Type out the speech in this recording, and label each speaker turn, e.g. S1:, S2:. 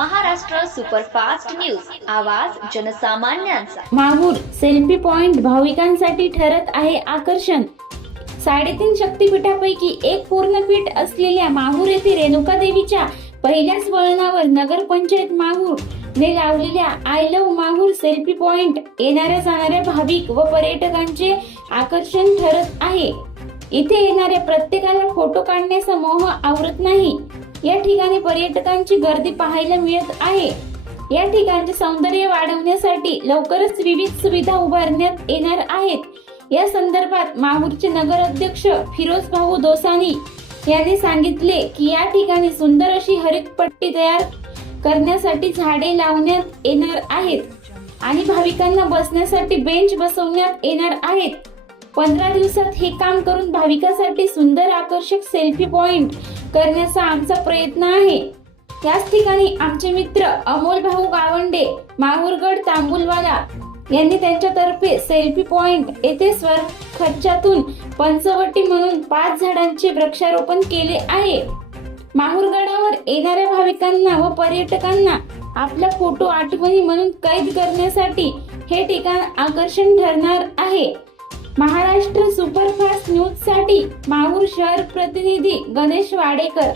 S1: Maharashtra superfast news. आवाज जनसामान्यांचा.
S2: Mahur selfie point भाविकांसाठी ठरत आहे आकर्षण. साडेतीन शक्तिपीठापैकी एक पूर्णपीठ असलेल्या माहूर येथे रेणुका देवीच्या पहिल्याच वळणावर नगरपंचायत माहूर ने लावलेल्या I love Mahur selfie point येणाऱ्या जाणाऱ्या भाविक व पर्यटकांचे आकर्षण ठरत आहे. इथे येणाऱ्या प्रत्येकाला फोटो काढण्याचा मोह आवरत नाही. या ठिकाणी पर्यटकांची गर्दी पाहायला मिळत आहे. या ठिकाणचे सौंदर्य वाढवण्यासाठी लवकरच विविध सुविधा उभारण्यात येणार आहेत. या संदर्भात माहूरचे नगर अध्यक्ष फिरोज भाऊ दोसानी यांनी सांगितले की या ठिकाणी सुंदर अशी हरितपट्टी तयार करण्यासाठी झाडे लावण्यात येणार आहेत आणि भाविकांना बसण्यासाठी बेंच बसवण्यात येणार आहेत. पंधरा दिवसात हे काम करून भाविकासाठी सुंदर आकर्षक सेल्फी पॉइंट करण्याचा आमचा प्रयत्न आहे. याच ठिकाणी आमचे मित्र अमोल भाऊ गावंडे माहूरगड तांबुलवाला यांनी त्यांच्यातर्फे सेल्फी पॉइंट येथे स्वर खर्चातून पंचवटी म्हणून पाच झाडांचे वृक्षारोपण केले आहे. माहूरगडावर येणाऱ्या भाविकांना व पर्यटकांना आपला फोटो आठवणी म्हणून कैद करण्यासाठी हे ठिकाण आकर्षण ठरणार आहे. महाराष्ट्र सुपरफास्ट न्यूजसाठी माहूर शहर प्रतिनिधी गणेश वाडेकर.